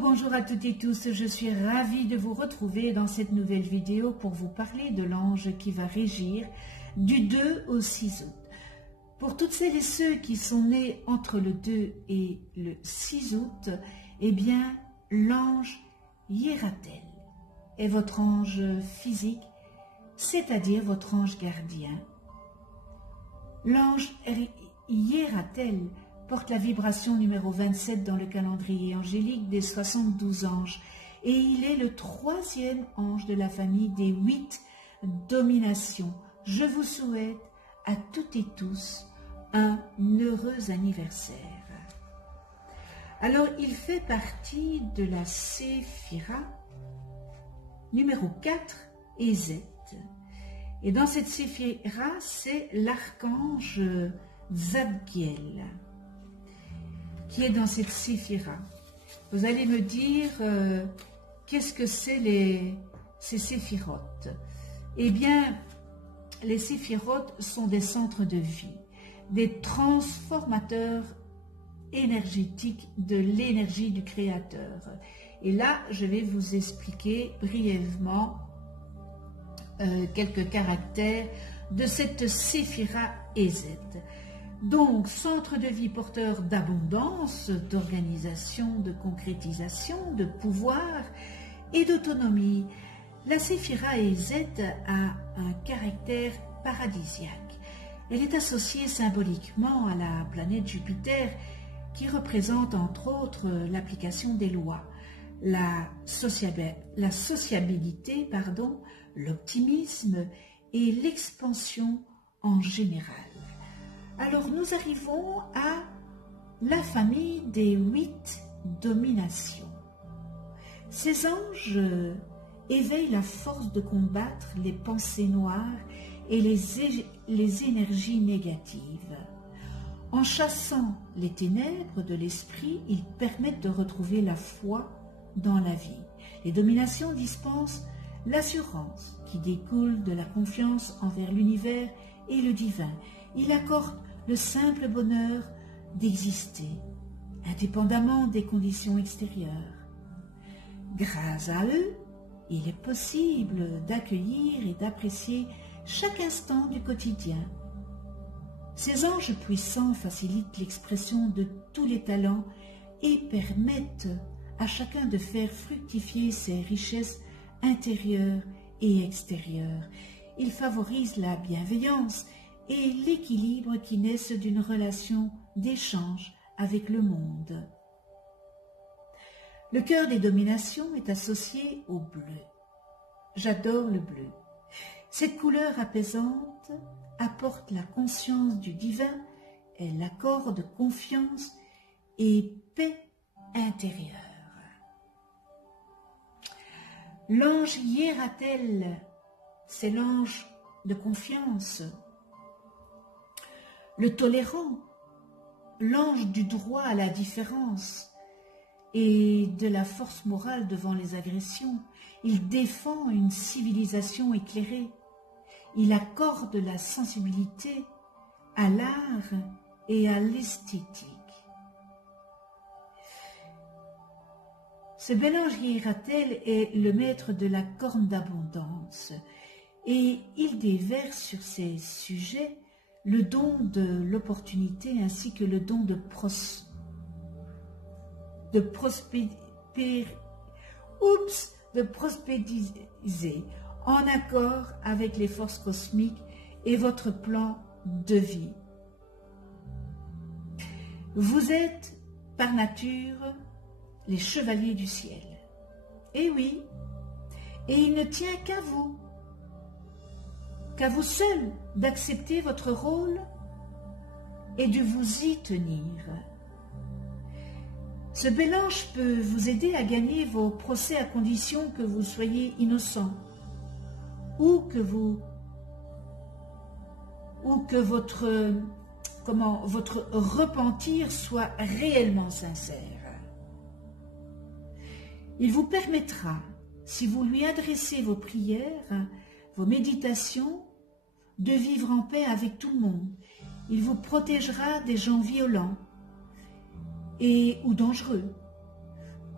Bonjour à toutes et tous, je suis ravie de vous retrouver dans cette nouvelle vidéo pour vous parler de l'ange qui va régir du 2 au 6 août. Pour toutes celles et ceux qui sont nés entre le 2 et le 6 août, eh bien, l'ange Hiératel est votre ange physique, c'est-à-dire votre ange gardien. L'ange Hiératel porte la vibration numéro 27 dans le calendrier angélique des 72 anges et il est le 3e ange de la famille des 8 dominations. Je vous souhaite à toutes et tous un heureux anniversaire. Alors, il fait partie de la séphira numéro 4 et Z. Et dans cette séphira, c'est l'archange Zadkiel qui est dans cette séphira. Vous allez me dire, qu'est-ce que c'est ces séphirotes? Eh bien, les séphirotes sont des centres de vie, des transformateurs énergétiques de l'énergie du Créateur. Et là, je vais vous expliquer brièvement quelques caractères de cette séphira EZ. Donc, centre de vie porteur d'abondance, d'organisation, de concrétisation, de pouvoir et d'autonomie. La séphira EZ a un caractère paradisiaque. Elle est associée symboliquement à la planète Jupiter qui représente entre autres l'application des lois, la sociabilité, l'optimisme et l'expansion en général. Alors nous arrivons à la famille des 8 dominations. Ces anges éveillent la force de combattre les pensées noires et les énergies négatives. En chassant les ténèbres de l'esprit, ils permettent de retrouver la foi dans la vie. Les dominations dispensent l'assurance qui découle de la confiance envers l'univers et le divin. Ils accordent le simple bonheur d'exister, indépendamment des conditions extérieures. Grâce à eux, il est possible d'accueillir et d'apprécier chaque instant du quotidien. Ces anges puissants facilitent l'expression de tous les talents et permettent à chacun de faire fructifier ses richesses intérieures et extérieures. Ils favorisent la bienveillance et l'équilibre qui naissent d'une relation d'échange avec le monde. Le cœur des dominations est associé au bleu. J'adore le bleu. Cette couleur apaisante apporte la conscience du divin, elle accorde confiance et paix intérieure. L'ange Hiératel, c'est l'ange de confiance, le tolérant, l'ange du droit à la différence et de la force morale devant les agressions. Il défend une civilisation éclairée. Il accorde la sensibilité à l'art et à l'esthétique. Ce bel ange Hiératel est le maître de la corne d'abondance et il déverse sur ces sujets le don de l'opportunité ainsi que le don de prospériser en accord avec les forces cosmiques et votre plan de vie. Vous êtes par nature les chevaliers du ciel. Et oui, et il ne tient qu'à vous seul d'accepter votre rôle et de vous y tenir. Ce bel ange peut vous aider à gagner vos procès à condition que vous soyez innocent ou que votre repentir soit réellement sincère. Il vous permettra, si vous lui adressez vos prières, vos méditations, de vivre en paix avec tout le monde. Il vous protégera des gens violents ou dangereux,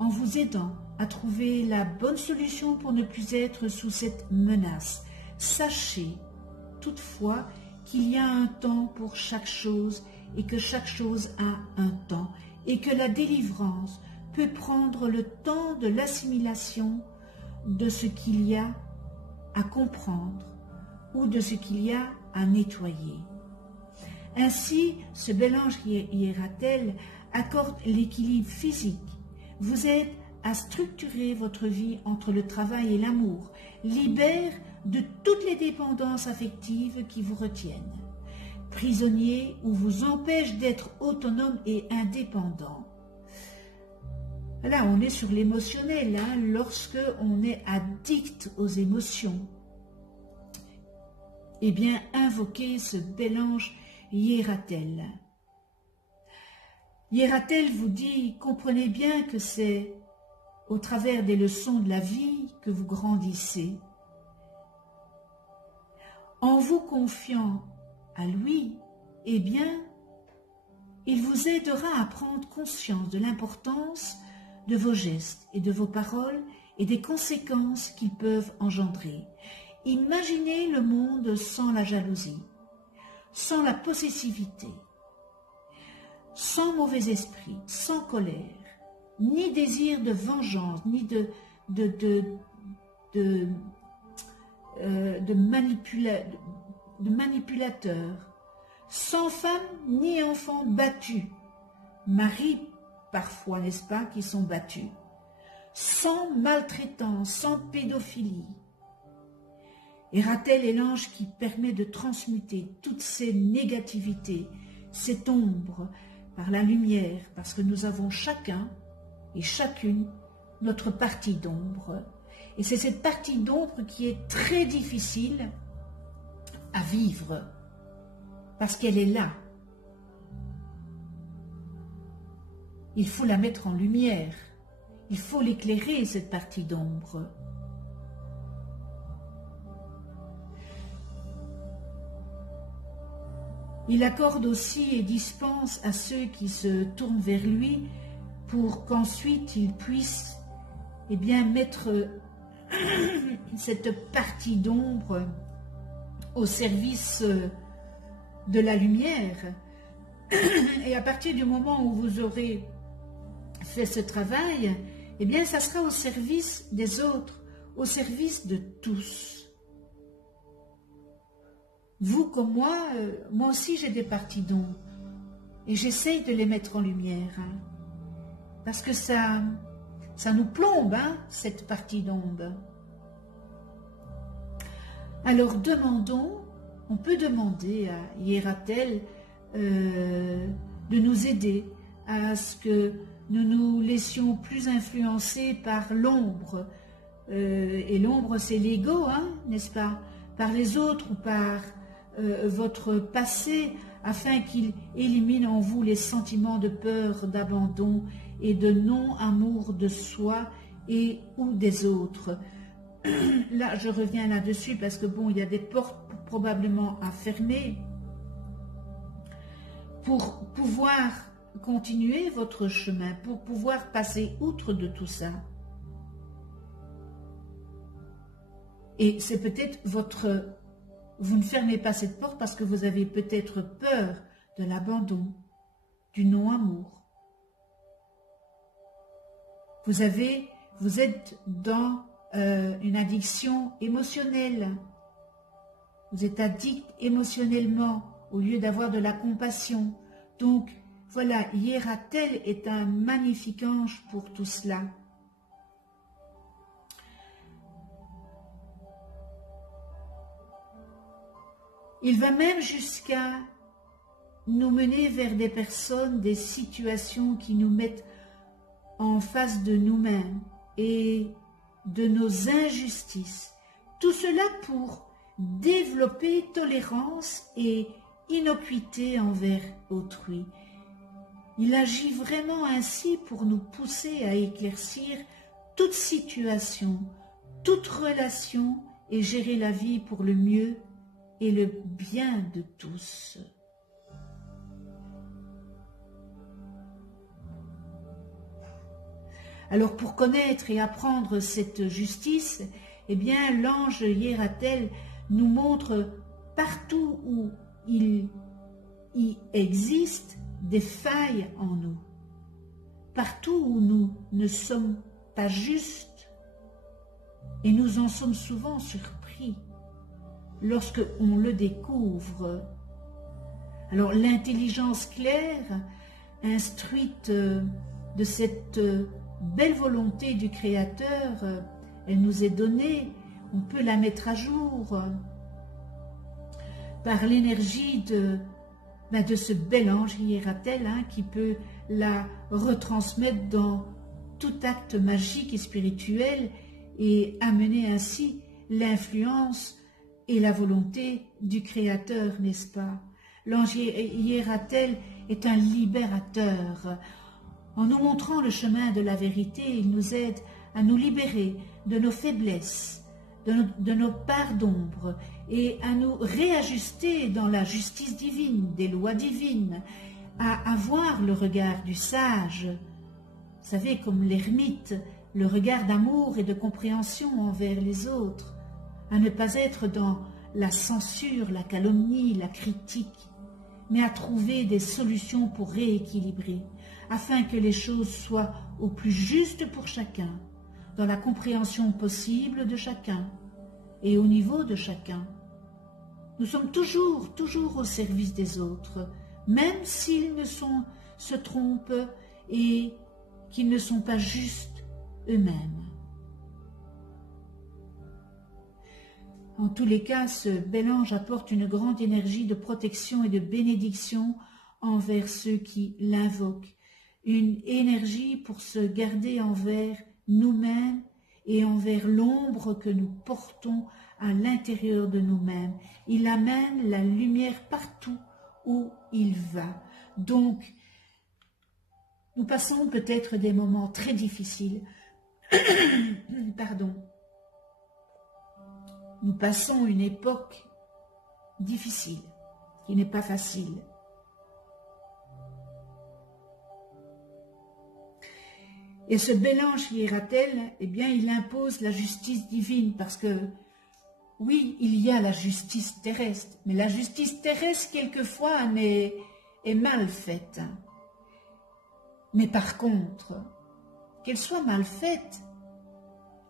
en vous aidant à trouver la bonne solution pour ne plus être sous cette menace. Sachez toutefois qu'il y a un temps pour chaque chose et que chaque chose a un temps et que la délivrance peut prendre le temps de l'assimilation de ce qu'il y a à comprendre ou de ce qu'il y a à nettoyer. Ainsi, ce bel ange hiératel accorde l'équilibre physique, vous aide à structurer votre vie entre le travail et l'amour, libère de toutes les dépendances affectives qui vous retiennent, prisonnier ou vous empêche d'être autonome et indépendant. Là, on est sur l'émotionnel, hein, lorsque on est addict aux émotions. Eh bien, invoquez ce bel ange hiératel. Hiératel vous dit, comprenez bien que c'est au travers des leçons de la vie que vous grandissez. En vous confiant à lui, eh bien, il vous aidera à prendre conscience de l'importance de vos gestes et de vos paroles et des conséquences qu'ils peuvent engendrer. Imaginez le monde sans la jalousie, sans la possessivité, sans mauvais esprit, sans colère, ni désir de vengeance, ni de manipulateurs, sans femme ni enfants battus, maris parfois, n'est-ce pas, qui sont battus, sans maltraitance, sans pédophilie. Hiératel est l'ange qui permet de transmuter toutes ces négativités, cette ombre, par la lumière, parce que nous avons chacun et chacune notre partie d'ombre. Et c'est cette partie d'ombre qui est très difficile à vivre, parce qu'elle est là. Il faut la mettre en lumière, il faut l'éclairer, cette partie d'ombre. Il accorde aussi et dispense à ceux qui se tournent vers lui pour qu'ensuite ils puissent mettre cette partie d'ombre au service de la lumière. Et à partir du moment où vous aurez fait ce travail, ça sera au service des autres, au service de tous. Vous comme moi, moi aussi j'ai des parties d'ombre et j'essaye de les mettre en lumière, hein, parce que ça nous plombe, hein, cette partie d'ombre. Alors demandons, on peut demander à Hiératel de nous aider à ce que nous nous laissions plus influencer par l'ombre, et l'ombre c'est l'ego, hein, n'est-ce pas, par les autres ou par votre passé, afin qu'il élimine en vous les sentiments de peur, d'abandon et de non-amour de soi et ou des autres. Là, je reviens là-dessus parce que bon, il y a des portes probablement à fermer pour pouvoir continuer votre chemin, pour pouvoir passer outre de tout ça. Et c'est peut-être votre... Vous ne fermez pas cette porte parce que vous avez peut-être peur de l'abandon, du non-amour. Vous êtes dans une addiction émotionnelle. Vous êtes addict émotionnellement au lieu d'avoir de la compassion. Donc, voilà, Hiératel est un magnifique ange pour tout cela. Il va même jusqu'à nous mener vers des personnes, des situations qui nous mettent en face de nous-mêmes et de nos injustices. Tout cela pour développer tolérance et innocuité envers autrui. Il agit vraiment ainsi pour nous pousser à éclaircir toute situation, toute relation et gérer la vie pour le mieux et le bien de tous. Alors pour connaître et apprendre cette justice, eh bien l'ange Hiératel nous montre partout où il y existe des failles en nous, partout où nous ne sommes pas justes, et nous en sommes souvent surpris lorsque on le découvre. Alors l'intelligence claire, instruite de cette belle volonté du Créateur, elle nous est donnée, on peut la mettre à jour par l'énergie de ce bel ange Hiératel, qui peut la retransmettre dans tout acte magique et spirituel et amener ainsi l'influence et la volonté du Créateur, n'est-ce pas? L'ange Hiératel est un libérateur. En nous montrant le chemin de la vérité, il nous aide à nous libérer de nos faiblesses, de nos parts d'ombre, et à nous réajuster dans la justice divine, des lois divines, à avoir le regard du sage. Vous savez, comme l'ermite, le regard d'amour et de compréhension envers les autres, à ne pas être dans la censure, la calomnie, la critique, mais à trouver des solutions pour rééquilibrer, afin que les choses soient au plus juste pour chacun, dans la compréhension possible de chacun et au niveau de chacun. Nous sommes toujours au service des autres, même s'ils se trompent et qu'ils ne sont pas justes eux-mêmes. En tous les cas, ce bel ange apporte une grande énergie de protection et de bénédiction envers ceux qui l'invoquent, une énergie pour se garder envers nous-mêmes et envers l'ombre que nous portons à l'intérieur de nous-mêmes. Il amène la lumière partout où il va. Donc, nous passons peut-être des moments très difficiles. Pardon. Nous passons une époque difficile, qui n'est pas facile. Et ce bel ange Hiératel, eh bien, il impose la justice divine, parce que, oui, il y a la justice terrestre, mais la justice terrestre, quelquefois, est mal faite. Mais par contre, qu'elle soit mal faite,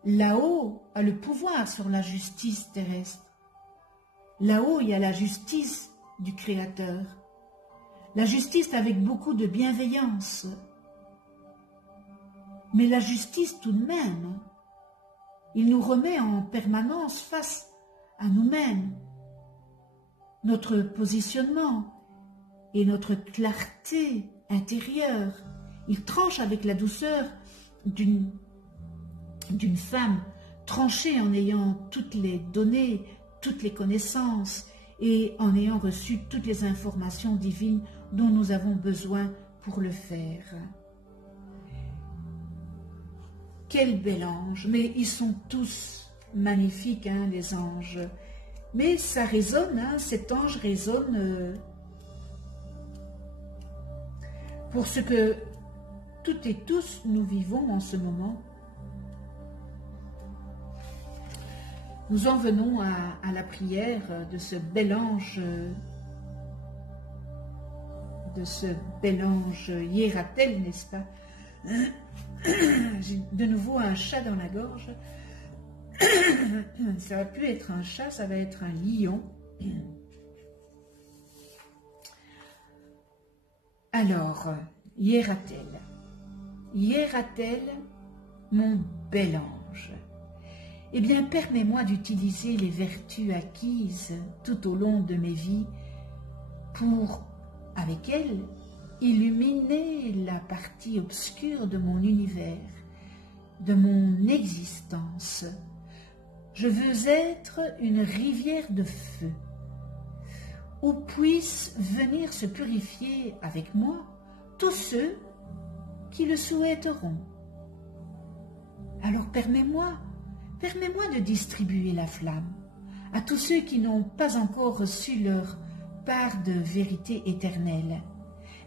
là-haut a le pouvoir sur la justice terrestre. Là-haut, il y a la justice du Créateur. La justice avec beaucoup de bienveillance. Mais la justice tout de même, il nous remet en permanence face à nous-mêmes, notre positionnement et notre clarté intérieure. Il tranche avec la douceur d'une femme tranchée en ayant toutes les données, toutes les connaissances et en ayant reçu toutes les informations divines dont nous avons besoin pour le faire. Quel bel ange, mais ils sont tous magnifiques, les anges. Mais ça résonne, cet ange résonne pour ce que toutes et tous nous vivons en ce moment. Nous en venons à la prière de ce bel ange Hiératel, n'est-ce pas? J'ai de nouveau un chat dans la gorge. Ça va plus être un chat, ça va être un lion. Alors, Hiératel, mon bel ange, eh bien, permets-moi d'utiliser les vertus acquises tout au long de mes vies pour, avec elles, illuminer la partie obscure de mon univers, de mon existence. Je veux être une rivière de feu, où puissent venir se purifier avec moi tous ceux qui le souhaiteront. Alors permets-moi de distribuer la flamme à tous ceux qui n'ont pas encore reçu leur part de vérité éternelle.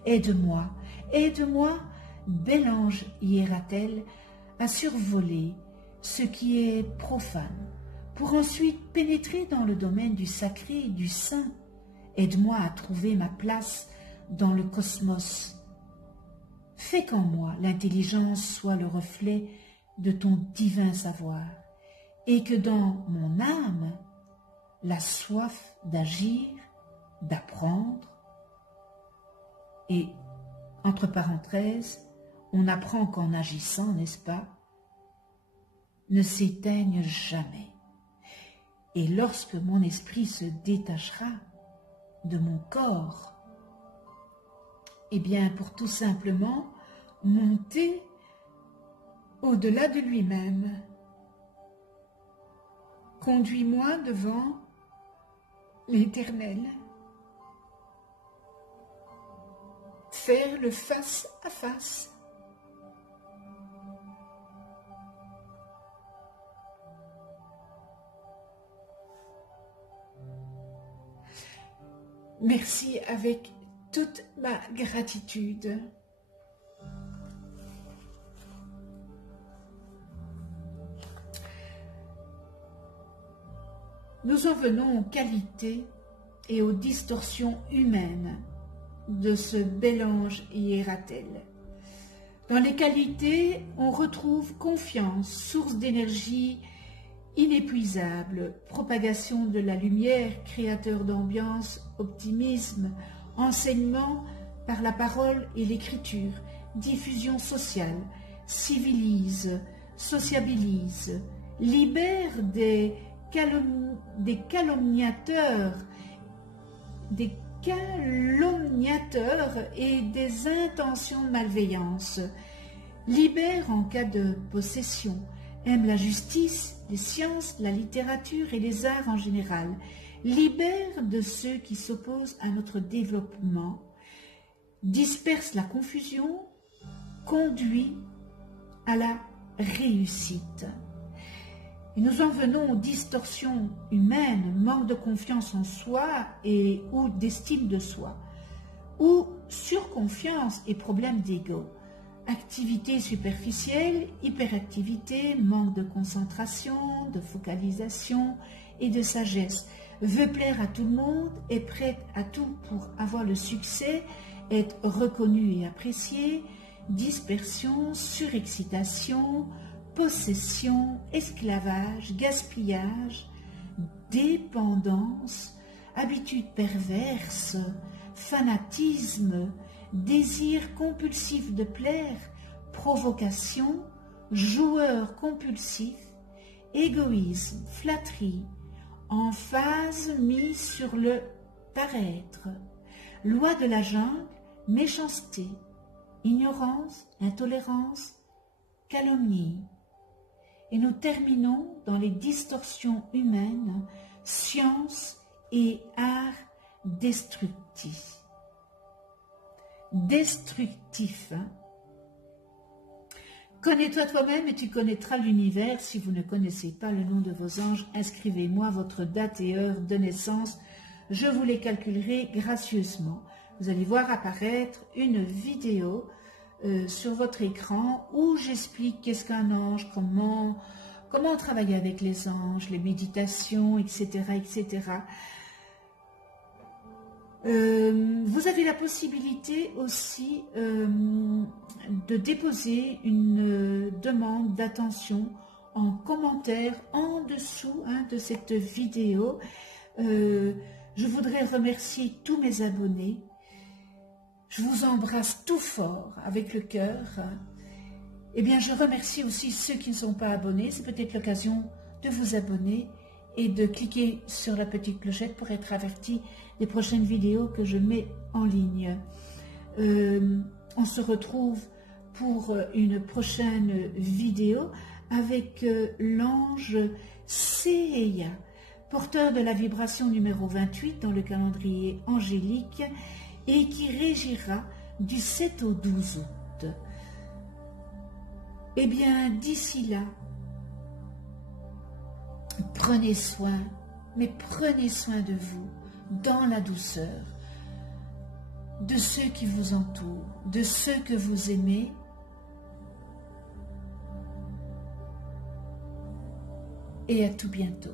Aide-moi, bel ange Hiératel, à survoler ce qui est profane, pour ensuite pénétrer dans le domaine du sacré et du saint. Aide-moi à trouver ma place dans le cosmos. Fais qu'en moi l'intelligence soit le reflet de ton divin savoir, et que dans mon âme, la soif d'agir, d'apprendre, et, entre parenthèses, on apprend qu'en agissant, n'est-ce pas, ne s'éteigne jamais. Et lorsque mon esprit se détachera de mon corps, eh bien, pour tout simplement monter au-delà de lui-même, conduis-moi devant l'Éternel. Faire le face à face. Merci avec toute ma gratitude. Nous en venons aux qualités et aux distorsions humaines de ce bel ange Hiératel. Dans les qualités, on retrouve confiance, source d'énergie inépuisable, propagation de la lumière, créateur d'ambiance, optimisme, enseignement par la parole et l'écriture, diffusion sociale, civilise, sociabilise, libère des calomniateurs et des intentions de malveillance, libère en cas de possession, aime la justice, les sciences, la littérature et les arts en général, libère de ceux qui s'opposent à notre développement, disperse la confusion, conduit à la réussite. Et nous en venons aux distorsions humaines, manque de confiance en soi ou d'estime de soi, ou surconfiance et problème d'ego, activité superficielle, hyperactivité, manque de concentration, de focalisation et de sagesse, veut plaire à tout le monde, est prête à tout pour avoir le succès, être reconnue et appréciée, dispersion, surexcitation, possession, esclavage, gaspillage, dépendance, habitude perverse, fanatisme, désir compulsif de plaire, provocation, joueur compulsif, égoïsme, flatterie, emphase mise sur le paraître, loi de la jungle, méchanceté, ignorance, intolérance, calomnie. Et nous terminons dans les distorsions humaines, science et art destructif. Connais-toi toi-même et tu connaîtras l'univers. Si vous ne connaissez pas le nom de vos anges, inscrivez-moi votre date et heure de naissance. Je vous les calculerai gracieusement. Vous allez voir apparaître une vidéo sur votre écran où j'explique qu'est-ce qu'un ange, comment travailler avec les anges, les méditations, etc. etc. Vous avez la possibilité aussi de déposer une demande d'attention en commentaire en dessous de cette vidéo. Je voudrais remercier tous mes abonnés. Je vous embrasse tout fort avec le cœur. Eh bien, je remercie aussi ceux qui ne sont pas abonnés. C'est peut-être l'occasion de vous abonner et de cliquer sur la petite clochette pour être averti des prochaines vidéos que je mets en ligne. On se retrouve pour une prochaine vidéo avec l'ange Seeya, porteur de la vibration numéro 28 dans le calendrier angélique et qui régira du 7 au 12 août. Eh bien, d'ici là, prenez soin, mais prenez soin de vous, dans la douceur, de ceux qui vous entourent, de ceux que vous aimez, et à tout bientôt.